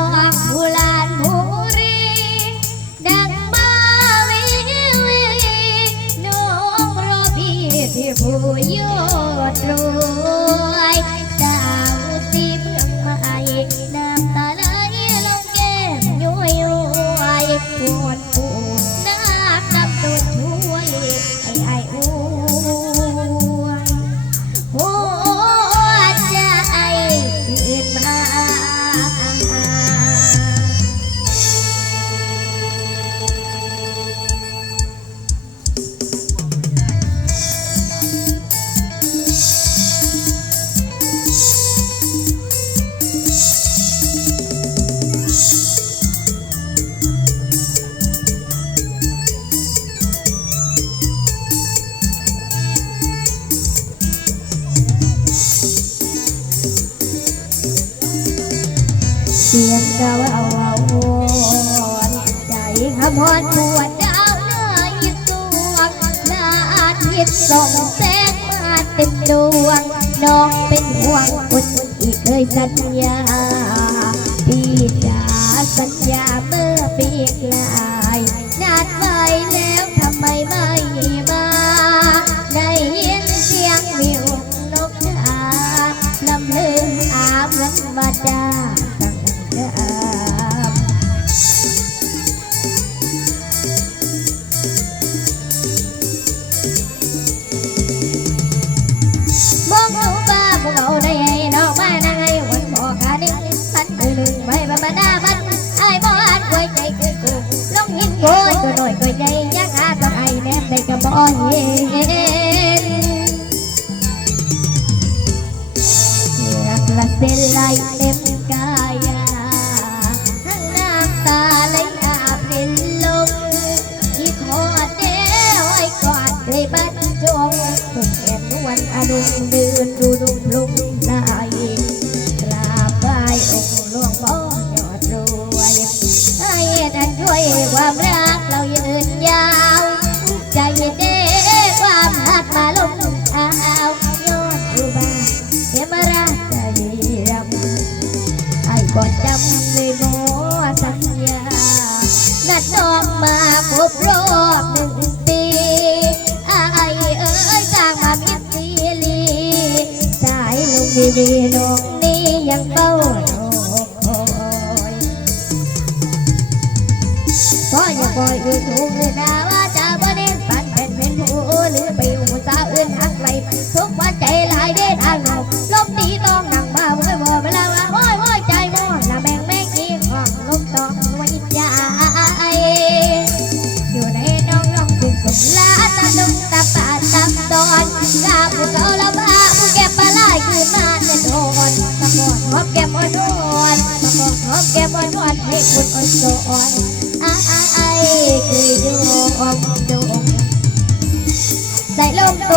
บลองผู้ลานผู้รี ดังมาวิวีน้องรอพี่ที่ผู้ยอดร เสียงดาวเอาเอาวนใจขมอนปวดดาวเนื้อยิสวงหน้าอาทิตย์ส่องแสงมาเต็มดวงน้องเป็นห่วงคนที่เคยสัญญาพี่จ๋าสัญญาเมื่อปีกลายนัด นึ่งไม่บาบาดาบันไอ้บ่อันกวยใจคือกูลงหินโกยตัวหน่อยกวยใจยังอาต้องไอ้แนมได้ก็บ่เห็นรักละเส้นไหลเต็มกายทั้งน้ำตาไหลอาบเป็นลมที่ขอเดียวไอ้กอดเลยบรรจงทุกแก่นวันอดุลเดินดูดุ่มลุ่มได้ ความรักเรายืนยาว ใจเด้ความรักมาลงอ้าวยอดดูบ้าเยมาราใจรำไอ้ก็จำเลยบ่สัญญานัดน้องมาครบรอบหนึ่งปีไอ้เอ้ยสร้างมามิตรซีรีสายลงดีๆน้องนี้ยังเฝ้ารอ บ่อยู่ทุกเวลา